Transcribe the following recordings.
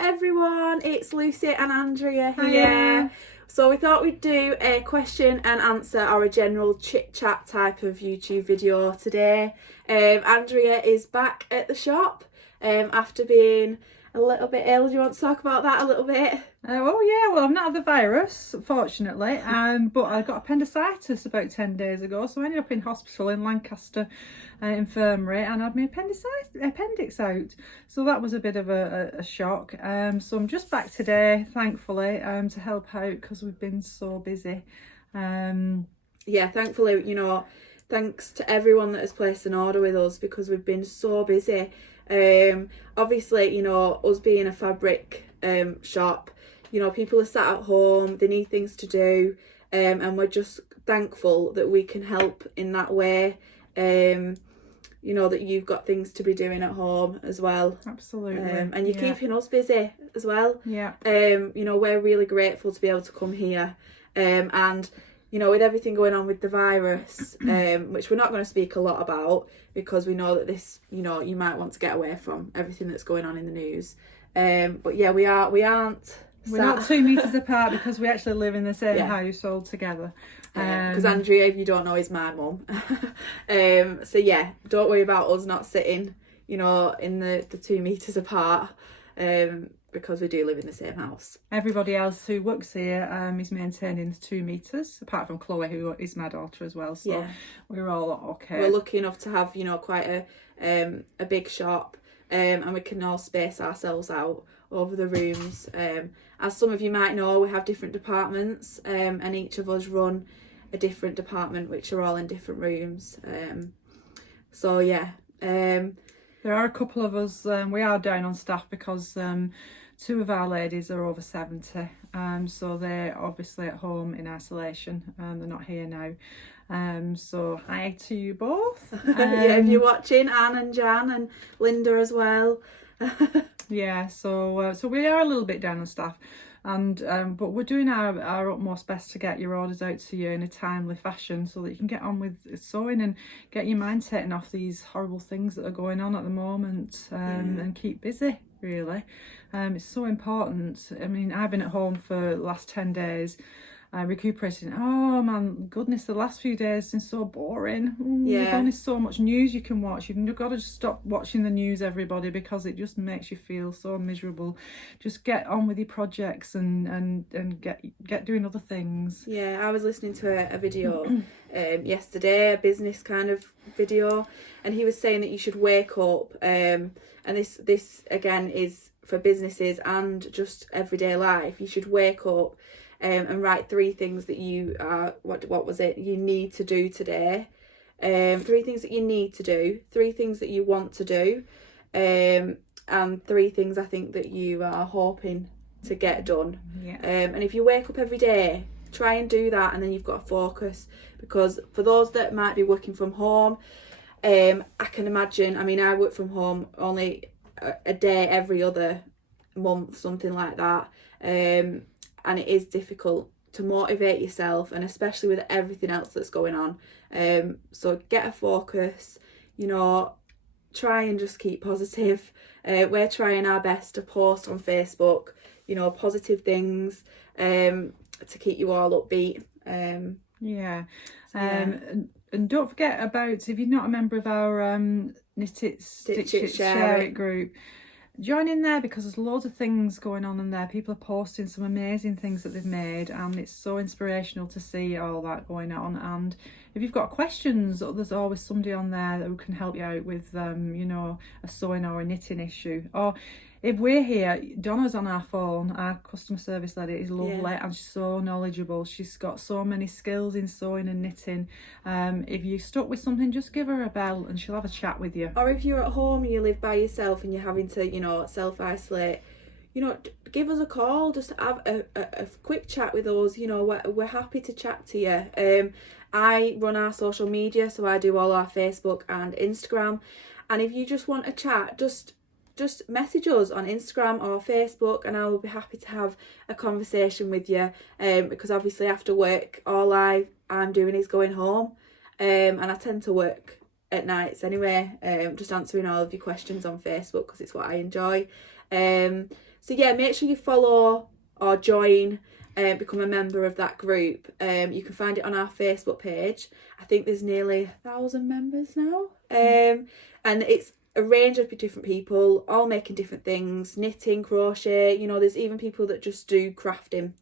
everyone, it's Lucy and Andrea here. Hiya. So we thought we'd do a question and answer or a general chit chat type of YouTube video today. Andrea is back at the shop after being a little bit ill. Do you want to talk about that a little bit? Well, I've not had the virus, fortunately, but I got appendicitis about 10 days ago, so I ended up in hospital in Lancaster Infirmary and had my appendix out. So that was a bit of a shock. So I'm just back today, thankfully, to help out because we've been so busy. Yeah, thankfully, thanks to everyone that has placed an order with us because we've been so busy. Obviously, us being a fabric shop, people are sat at home, they need things to do, and we're just thankful that we can help in that way. That you've got things to be doing at home as well. Absolutely. And you're keeping us busy as well. Yeah. We're really grateful to be able to come here. And with everything going on with the virus, which we're not going to speak a lot about because we know that this, you might want to get away from everything that's going on in the news. But yeah, we're not 2 meters apart because we actually live in the same household together. Because Andrea, if you don't know, is my mum. So yeah, don't worry about us not sitting, in the 2 meters apart. Because we do live in the same house. Everybody else who works here is maintaining the 2 meters, apart from Chloe, who is my daughter as well. So we're all okay. We're lucky enough to have, quite a big shop, and we can all space ourselves out over the rooms. As some of you might know, we have different departments, and each of us run a different department, which are all in different rooms. There are a couple of us, we are down on staff because 2 of our ladies are over 70, so they're obviously at home in isolation, and they're not here now. So hi to you both. If you're watching, Anne and Jan and Linda as well. So we are a little bit down on staff, and but we're doing our utmost best to get your orders out to you in a timely fashion so that you can get on with sewing and get your mind taken off these horrible things that are going on at the moment, and keep busy, really. It's so important. I mean, I've been at home for the last 10 days recuperating. Oh man, goodness, the last few days been so boring. There's only so much news you can watch. You've got to just stop watching the news, everybody, because it just makes you feel so miserable. Just get on with your projects and get doing other things. Yeah, I was listening to a video yesterday, a business kind of video, and he was saying that you should wake up, and this again is for businesses and just everyday life. You should wake up and write 3 things that you you need to do today. 3 things that you need to do, 3 things that you want to do, and 3 things I think that you are hoping to get done. And if you wake up every day, try and do that, and then you've got to focus, because for those that might be working from home, I can imagine, I work from home only a day every other month, something like that, and it is difficult to motivate yourself, and especially with everything else that's going on. So get a focus, try and just keep positive. We're trying our best to post on Facebook, positive things, to keep you all upbeat. And don't forget about, if you're not a member of our Knit It, Stitch It, Share It group, join in there, because there's loads of things going on in there. People are posting some amazing things that they've made, and it's so inspirational to see all that going on. And if you've got questions, there's always somebody on there who can help you out with a sewing or a knitting issue. Or if we're here, Donna's on our phone, our customer service lady is lovely and she's so knowledgeable. She's got so many skills in sewing and knitting. If you're stuck with something, just give her a bell and she'll have a chat with you. Or if you're at home and you live by yourself and you're having to, self-isolate, give us a call, just have a quick chat with us. We're happy to chat to you. I run our social media, so I do all our Facebook and Instagram. And if you just want a chat, just message us on Instagram or Facebook, and I will be happy to have a conversation with you, because obviously after work all I'm doing is going home, and I tend to work at nights anyway, just answering all of your questions on Facebook because it's what I enjoy. yeah, make sure you follow or join, become a member of that group. You can find it on our Facebook page. I think there's nearly 1,000 members now. And it's a range of different people, all making different things, knitting, crochet. You know, there's even people that just do crafting.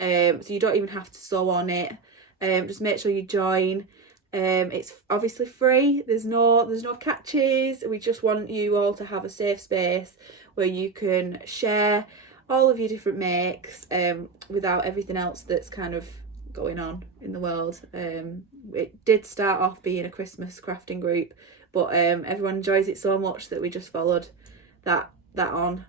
So you don't even have to sew on it. Just make sure you join. It's obviously free. There's no catches. We just want you all to have a safe space where you can share all of your different makes without everything else that's kind of going on in the world. It did start off being a Christmas crafting group, but everyone enjoys it so much that we just followed that on.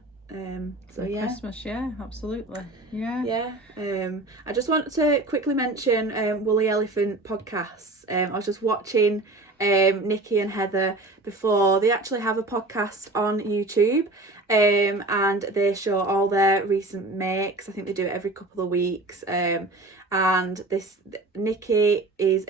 So yeah, Christmas, yeah, absolutely, yeah. I just want to quickly mention Woolly Elephant podcasts. I was just watching Nikki and Heather before. They actually have a podcast on YouTube, and they show all their recent makes. I think they do it every couple of weeks. And this Nikki is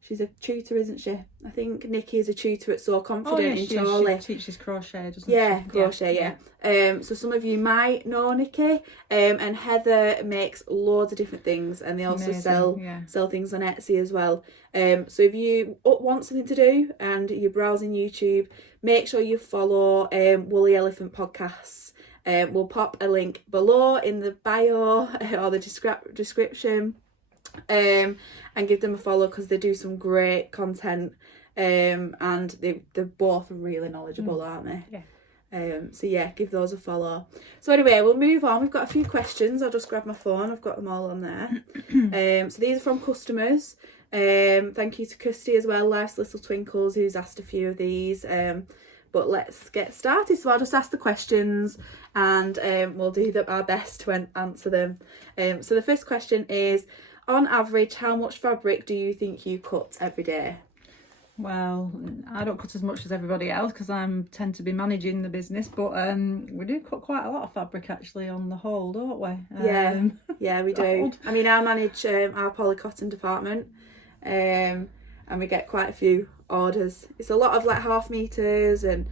she's a tutor, isn't she? I think Nikki is a tutor at So Confident in Chorley. She teaches crochet, doesn't she? Crochet, yeah. So some of you might know Nikki. And Heather makes loads of different things, and they also sell things on Etsy as well. So if you want something to do and you're browsing YouTube, make sure you follow Woolly Elephant Podcasts. We'll pop a link below in the bio or the description. And give them a follow because they do some great content, and they're both really knowledgeable, aren't they? Yeah. So yeah, give those a follow. So anyway, we'll move on. We've got a few questions. I'll just grab my phone. I've got them all on there. So these are from customers. Thank you to Kirsty as well, Life's Little Twinkles, who's asked a few of these. But let's get started. So I'll just ask the questions, and we'll do our best to answer them. So the first question is, on average, how much fabric do you think you cut every day? Well, I don't cut as much as everybody else because I tend to be managing the business, but we do cut quite a lot of fabric actually on the whole, don't we? Yeah, we do. I mean, I manage our polycotton department, and we get quite a few orders. It's a lot of like 1/2 meters, and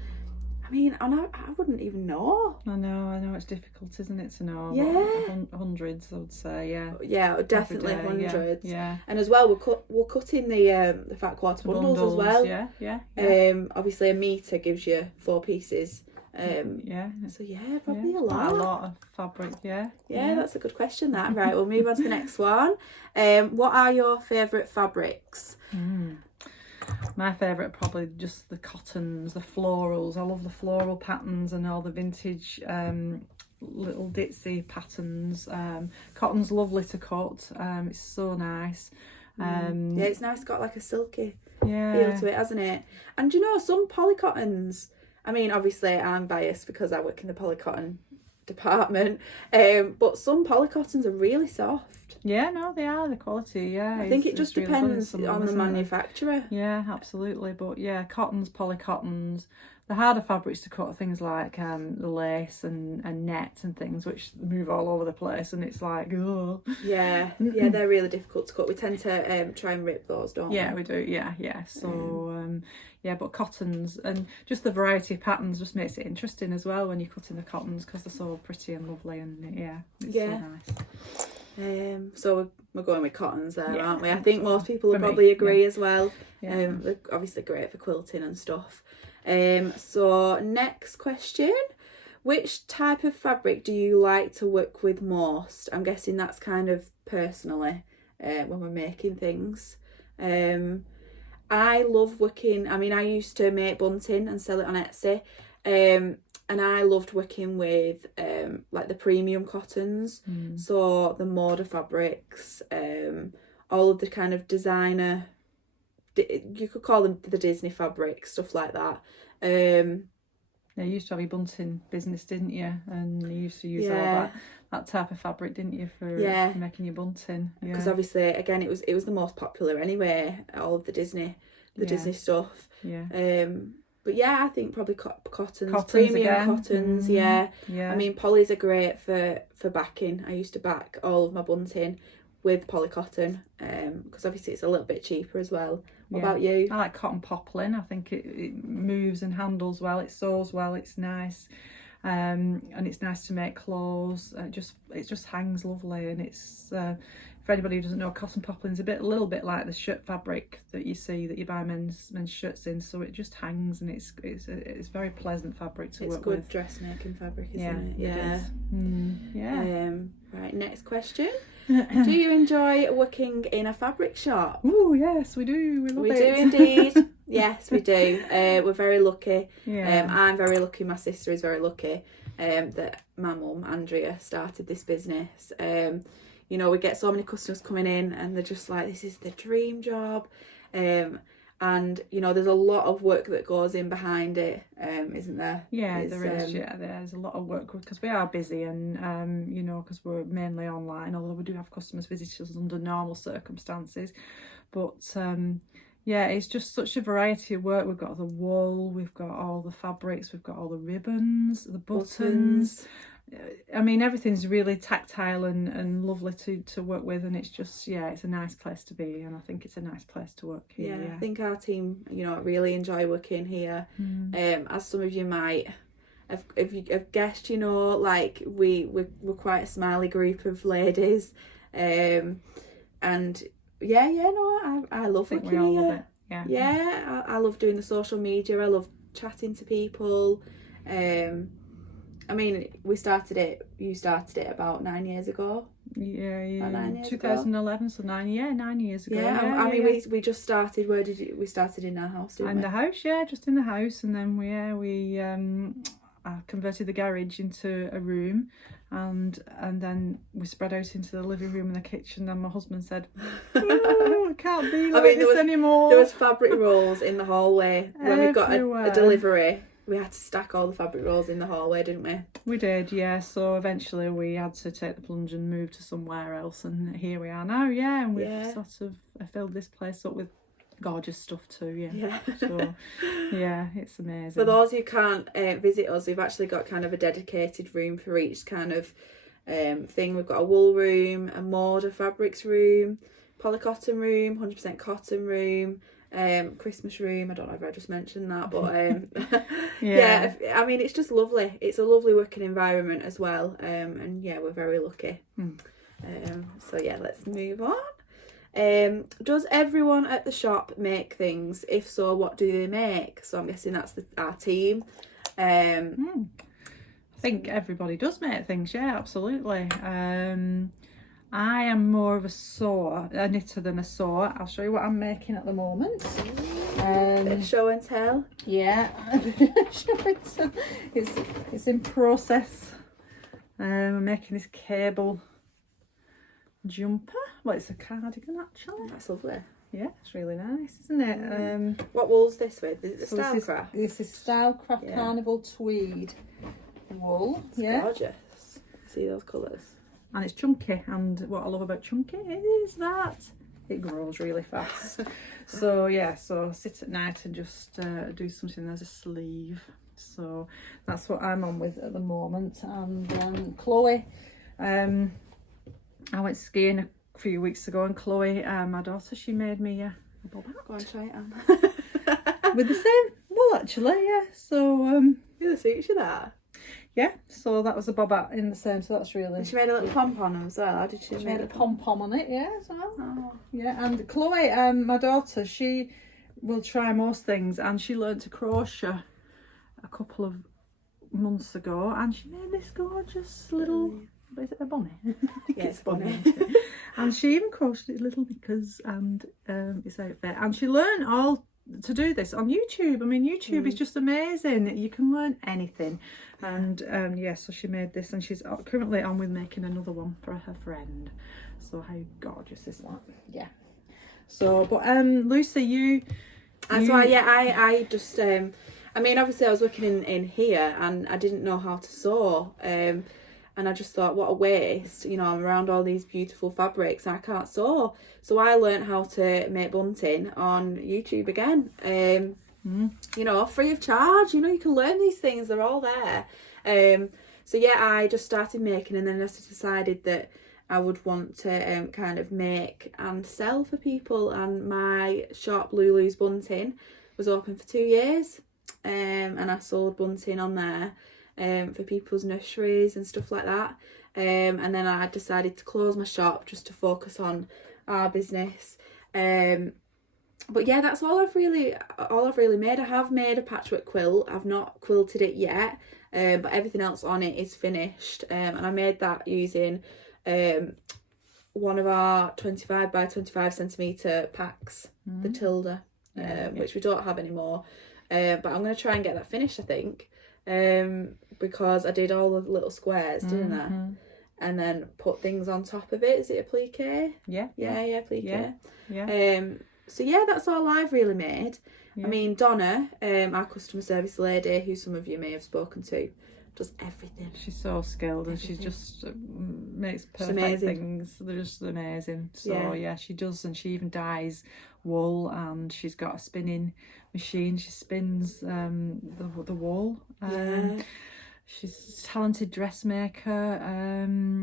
I mean, I wouldn't even know. I know it's difficult, isn't it, to know? Yeah. Hundreds, I would say, yeah. Yeah, definitely hundreds. Yeah. And as well, we're cutting the fat quarter bundles as well. Yeah. Obviously a metre gives you 4 pieces. Yeah. So yeah, probably a lot. Quite a lot of fabric, yeah. Yeah, that's a good question, that. Right, we'll move on to the next one. What are your favourite fabrics? My favourite are probably just the cottons, the florals. I love the floral patterns and all the vintage little ditzy patterns. Cotton's lovely to cut. It's so nice. Yeah, it's nice. It's got like a silky feel to it, hasn't it? And you know, some polycottons, I mean, obviously I'm biased because I work in the polycotton department, but some polycottons are really soft. Yeah, no, they are, the quality, yeah. I think it just really depends on the manufacturer. Yeah, absolutely. But yeah, cottons, polycottons, the harder fabrics to cut are things like the lace and net and things, which move all over the place, and it's like, oh. Yeah, they're really difficult to cut. We tend to try and rip those, don't we? Yeah, we do, yeah. So, but cottons and just the variety of patterns just makes it interesting as well when you're cutting the cottons because they're so pretty and lovely, and it's so nice. So we're going with cottons there, aren't we? I think most people will probably agree as well. They're obviously great for quilting and stuff. So next question, which type of fabric do you like to work with most? I'm guessing that's kind of personally when we're making things. I love working, I mean, I used to make bunting and sell it on Etsy, and I loved working with like the premium cottons, so the Moda fabrics, all of the kind of designer, you could call them the Disney fabrics, stuff like that. You used to have your bunting business, didn't you? And you used to use all that type of fabric, didn't you, for making your bunting? Because obviously, again, it was the most popular anyway. All of the Disney stuff. Yeah. But yeah, I think probably cottons premium again. Cottons. Yeah. I mean, polys are great for backing. I used to back all of my bunting with polycotton, because obviously it's a little bit cheaper as well. What about you? I like cotton poplin. I think it moves and handles well. It sews well. It's nice. and it's nice to make clothes. It just hangs lovely, and it's for anybody who doesn't know, cotton poplin's a little bit like the shirt fabric that you see that you buy men's shirts in. So it just hangs, and it's very pleasant fabric to work with. It's good dressmaking fabric, isn't it? Yeah. Yeah. Right, next question. Do you enjoy working in a fabric shop? Oh yes, we do. We love it. We do indeed. Yes, we do. We're very lucky. Yeah. I'm very lucky. My sister is very lucky that my mum, Andrea, started this business. You know, we get so many customers coming in and they're just like, this is the dream job. And, you know, there's a lot of work that goes in behind it, isn't there? Yeah, there is. Yeah, there's a lot of work because we are busy and, you know, because we're mainly online, although we do have customers visit us under normal circumstances. But, yeah, it's just such a variety of work. We've got the wool, we've got all the fabrics, we've got all the ribbons, the buttons. I mean, everything's really tactile and lovely to work with, and it's just, yeah, it's a nice place to be, and I think it's a nice place to work here. Yeah, I think our team, you know, really enjoy working here. As some of you might have guessed, you know, like we're quite a smiley group of ladies, and I love working here. Love it. Yeah, I love doing the social media. I love chatting to people. I mean, you started it about 9 years ago. Yeah. About 9 years 2011, so 9 years ago. Yeah, I mean, we just started. Where did we started in our house, didn't we? In the house, yeah, just in the house, and then we converted the garage into a room, and then we spread out into the living room and the kitchen. And my husband said, "Oh, it can't be like this anymore." There was fabric rolls in the hallway when we got a delivery. We had to stack all the fabric rolls in the hallway, didn't we? We did, yeah. So eventually we had to take the plunge and move to somewhere else, and here we are now, yeah. And we've sort of filled this place up with gorgeous stuff too, yeah. So, yeah, it's amazing. For those who can't visit us, we've actually got kind of a dedicated room for each kind of thing. We've got a wool room, a Morda fabrics room, polycotton room, 100% cotton room, Christmas room. I don't know if I just mentioned that, but yeah, I mean, it's just lovely. It's a lovely working environment as well, and yeah, we're very lucky. So yeah, let's move on. Does everyone at the shop make things? If so, what do they make? So I'm guessing that's our team. I think everybody does make things, yeah, absolutely. I am more of a knitter than a sewer. I'll show you what I'm making at the moment. Show and tell. Yeah, it's in process. I'm making this cable jumper. Well, it's a cardigan actually. That's lovely. Yeah, it's really nice, isn't it? What wool's this with? Is it the Stylecraft? This is Stylecraft Carnival tweed wool. It's gorgeous. See those colours. And it's chunky, and what I love about chunky is that it grows really fast. So yeah, so I sit at night and just do something. There's a sleeve, so that's what I'm on with at the moment. And Chloe, I went skiing a few weeks ago, and Chloe, my daughter, she made me a bob hat. Go on, try it on. With the same wool actually, yeah. So really suits you that. Yeah, so that was a bob hat in the same, so that's really... And she made a little pom-pom as well. How did she made a pom-pom on it, yeah, as well. Oh. Yeah, and Chloe, my daughter, she will try most things, and she learnt to crochet a couple of months ago, and she made this gorgeous little... Is it a bonnet? Yes, bonnet. And she even crocheted little knickers and this outfit, and she learnt all to do this on YouTube. I mean, YouTube is just amazing. You can learn anything. And yeah, so she made this, and she's currently on with making another one for her friend. So how gorgeous is that? Yeah. So, but Lucy, you that's why, yeah, I just I mean, obviously I was working in here, and I didn't know how to sew, and I just thought, what a waste, you know, I'm around all these beautiful fabrics and I can't sew. So I learned how to make bunting on YouTube again, you know, free of charge. You know, you can learn these things, they're all there. So yeah, I just started making, and then I decided that I would want to kind of make and sell for people. And my shop, Lulu's Bunting, was open for 2 years, and I sold bunting on there. for people's nurseries and stuff like that. And then I decided to close my shop just to focus on our business. But yeah, that's all I've really made. I have made a patchwork quilt. I've not quilted it yet, but everything else on it is finished. And I made that using one of our 25 by 25 centimetre packs, the Tilda, which we don't have anymore. But I'm going to try and get that finished, I think, because I did all the little squares, didn't I? And then put things on top of it. Is it a plique? Yeah, plique. yeah. So yeah, that's all I've really made. Yeah. I mean, Donna, our customer service lady, who some of you may have spoken to, does everything. She's so skilled, and she just makes perfect things. They're just amazing. So yeah, she does, and she even dyes wool, and she's got a spinning machine. She spins the wool. She's a talented dressmaker.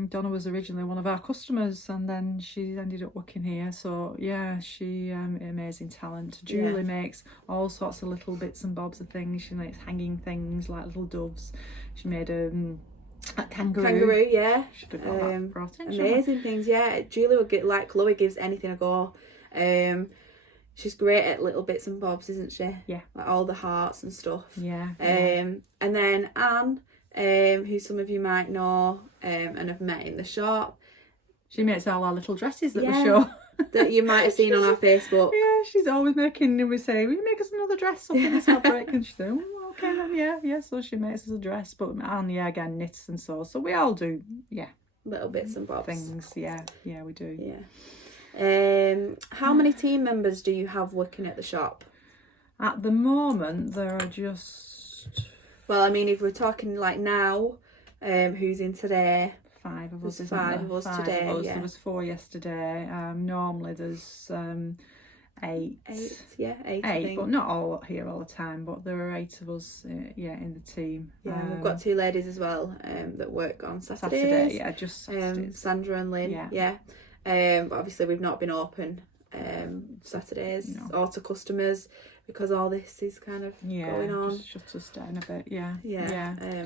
Donna was originally one of our customers, and then she ended up working here. So yeah, she amazing talent. Julie makes all sorts of little bits and bobs of things. She makes hanging things like little doves. She made a kangaroo. Yeah. Should have got that brought in. Amazing things. Yeah, Julie would get, like Chloe gives anything a go. She's great at little bits and bobs, isn't she? Yeah. Like all the hearts and stuff. Yeah. And then Anne, who some of you might know and have met in the shop. She makes all our little dresses that we show. That you might have seen on our Facebook. Yeah, she's always making, and we say, will you make us another dress up in this fabric? And she says, oh, okay then, yeah. So she makes us a dress, but Anne, again, knits and sews. So we all do, little bits and bobs. Things, yeah, we do. Yeah. How many team members do you have working at the shop? At the moment, there are just... Well, I mean, if we're talking like now, who's in today? 5 of us, there's 5 of us today. There was 4 yesterday. Normally there's 8. 8, but not all here all the time. But there are 8 of us, in the team. Yeah, we've got 2 ladies as well that work on Saturdays. Just Saturdays. Sandra and Lynn. Yeah. But obviously we've not been open Saturdays or to customers because all this is kind of going on. Just shut us down a bit. Yeah.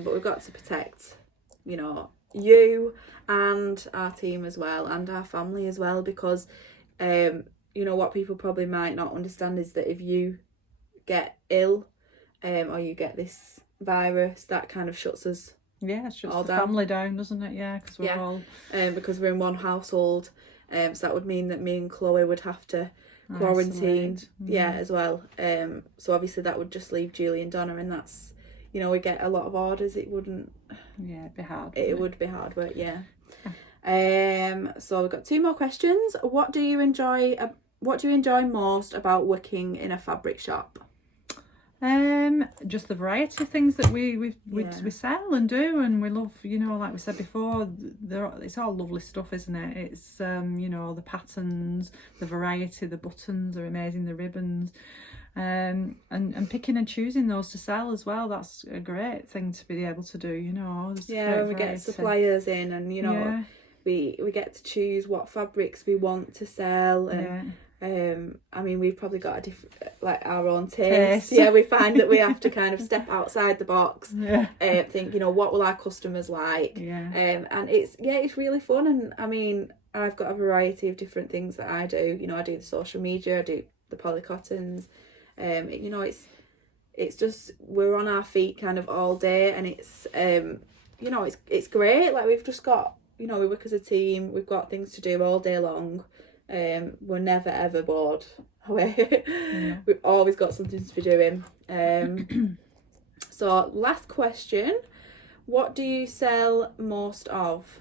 But we've got to protect, you and our team as well, and our family as well, because what people probably might not understand is that if you get ill or you get this virus, that kind of shuts us it shuts the family down, doesn't it? Yeah, because we're all because we're in one household, so that would mean that me and Chloe would have to quarantine as well, so obviously that would just leave Julie and Donna, and that's we get a lot of orders. It wouldn't it'd be hard. It would be hard work. So we've got 2 more questions. What do you enjoy most about working in a fabric shop? Just the variety of things that we sell and do, and we love, like we said before, it's all lovely stuff, isn't it? It's the patterns, the variety, the buttons are amazing, the ribbons, and picking and choosing those to sell as well. That's a great thing to be able to do. We get suppliers in, and we get to choose what fabrics we want to sell, and I mean, we've probably got a different, our own taste. Yeah, we find that we have to kind of step outside the box. Think, what will our customers like? And it's really fun. And I mean, I've got a variety of different things that I do. I do the social media, I do the polycottons. It's just, we're on our feet kind of all day, and it's it's great. Like, we've just got, we work as a team. We've got things to do all day long. We're never ever bored. We've always got something to be doing. So last question, what do you sell most of?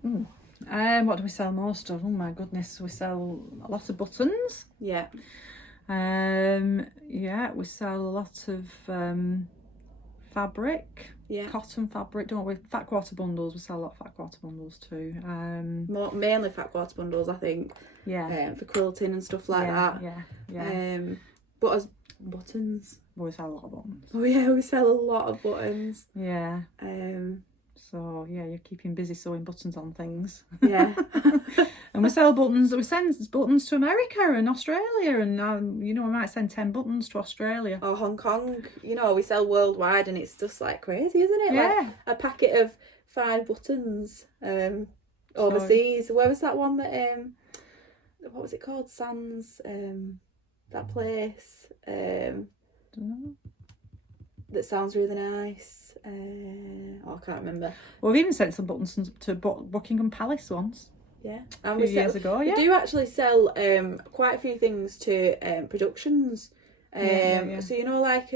What do we sell most of? Oh my goodness, we sell a lot of buttons. We sell a lot of fabric. Cotton fabric, don't we? Fat quarter bundles. We sell a lot of fat quarter bundles too. Mainly fat quarter bundles, I think. For quilting and stuff like that. But as buttons, we sell a lot of buttons. Oh yeah, we sell a lot of buttons. So you're keeping busy sewing buttons on things. And we sell buttons. We send buttons to America and Australia, and we might send 10 buttons to Australia or Hong Kong. We sell worldwide, and it's just like crazy, isn't it? Yeah. Like a packet of 5 buttons overseas. Where was that one that what was it called? Sands. That place. Don't know. That sounds really nice. I can't remember. Well, we've even sent some buttons to Buckingham Palace once. Yeah, and a few years ago. Yeah, we do actually sell quite a few things to productions. So like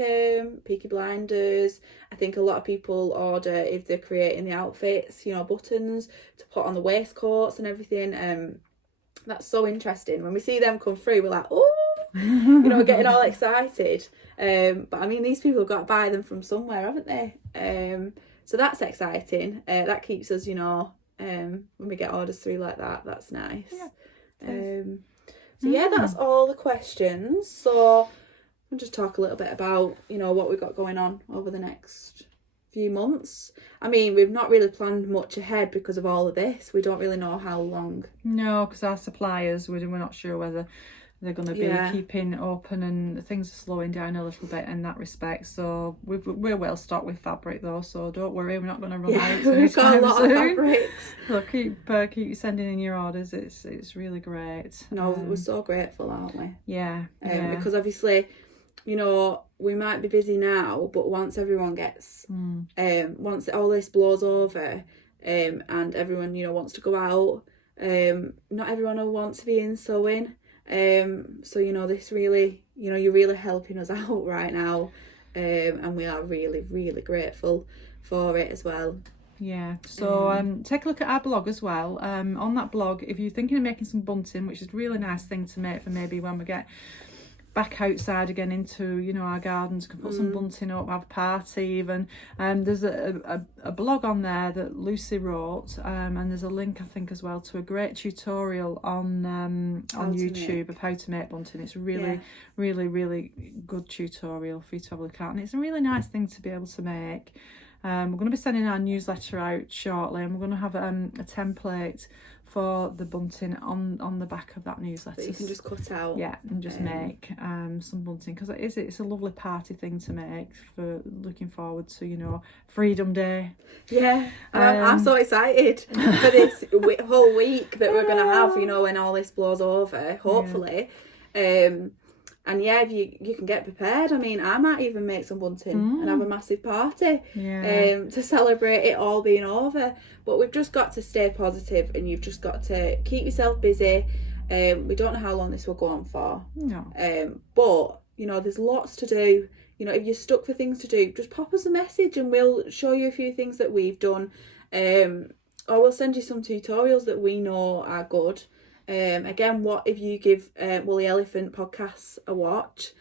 Peaky Blinders. I think a lot of people order, if they're creating the outfits, buttons to put on the waistcoats and everything. That's so interesting. When we see them come through, we're like, oh, we're getting all excited. But I mean, these people have got to buy them from somewhere, haven't they? So that's exciting. That keeps us, when we get orders through like that, that's nice. Yeah. So yeah, that's all the questions. So we'll just talk a little bit about, what we've got going on over the next few months. I mean, we've not really planned much ahead because of all of this. We don't really know how long. No, because our suppliers, we're not sure whether they're going to be keeping open, and things are slowing down a little bit in that respect. So we're well stocked with fabric though, so don't worry, we're not going to run out. We've got a lot soon. of fabrics. So keep sending in your orders. It's really great. No, we're so grateful, aren't we? Yeah. Because obviously, we might be busy now, but once everyone gets, once all this blows over, and everyone wants to go out, not everyone will want to be in sewing. So this really, you're really helping us out right now, and we are really, really grateful for it as well. Yeah, so take a look at our blog as well. On that blog, if you're thinking of making some bunting, which is a really nice thing to make for maybe when we get back outside again into our gardens, can put some bunting up, have a party even. There's a blog on there that Lucy wrote, and there's a link I think as well to a great tutorial on YouTube of how to make bunting. It's really really good tutorial for you to have a look at, and it's a really nice thing to be able to make. We're going to be sending our newsletter out shortly, and we're going to have a template for the bunting on the back of that newsletter. That you can just cut out. Yeah, and just make some bunting, because it's a lovely party thing to make for looking forward to, Freedom Day. Yeah, I'm so excited for this whole week that we're going to have, when all this blows over, hopefully. And yeah, if you can get prepared. I mean, I might even make some bunting and have a massive party to celebrate it all being over. But we've just got to stay positive, and you've just got to keep yourself busy. We don't know how long this will go on for. No. But, there's lots to do. If you're stuck for things to do, just pop us a message and we'll show you a few things that we've done. Or we'll send you some tutorials that we know are good. Again, what if you give Woolly Elephant podcasts a watch?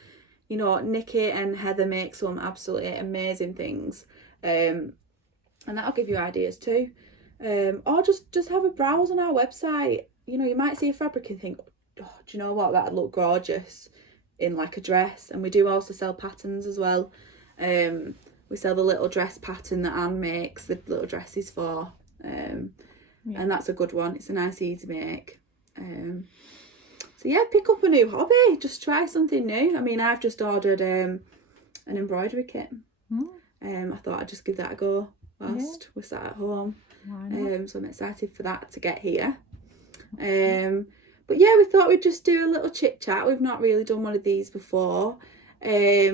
Nikki and Heather make some absolutely amazing things, and that'll give you ideas too. Or just have a browse on our website. You might see a fabric and think, oh, do you know what, that'd look gorgeous in like a dress. And we do also sell patterns as well. We sell the little dress pattern that Anne makes the little dresses for, and that's a good one. It's a nice easy make. So yeah, pick up a new hobby, just try something new. I mean, I've just ordered an embroidery kit. I thought I'd just give that a go whilst we're sat at home. So I'm excited for that to get here. But yeah, we thought we'd just do a little chit chat. We've not really done one of these before. I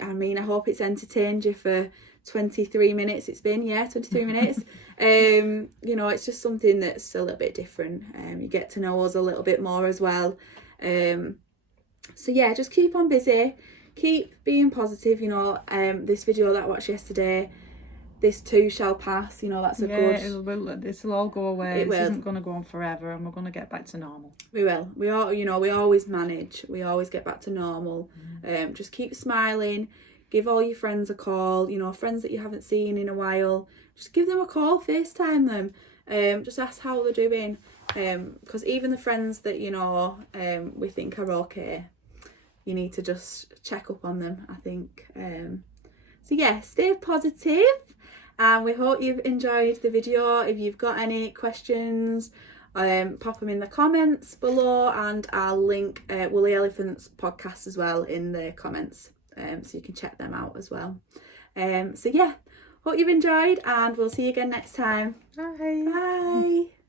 mean, I hope it's entertained you for 23 minutes. It's been 23 minutes. It's just something that's a little bit different. You get to know us a little bit more as well. So yeah, just keep on busy, keep being positive. This video that I watched yesterday, this too shall pass. That's a good. This will all go away. This isn't going to go on forever, and we're going to get back to normal. We will. We always manage. We always get back to normal. Just keep smiling. Give all your friends a call, friends that you haven't seen in a while. Just give them a call, FaceTime them. Just ask how they're doing. Because even the friends that, we think are okay, you need to just check up on them, I think. So yeah, stay positive. And we hope you've enjoyed the video. If you've got any questions pop them in the comments below, and I'll link Woolly Elephant's podcast as well in the comments, so you can check them out as well. So yeah, hope you've enjoyed, and we'll see you again next time. Bye. Bye.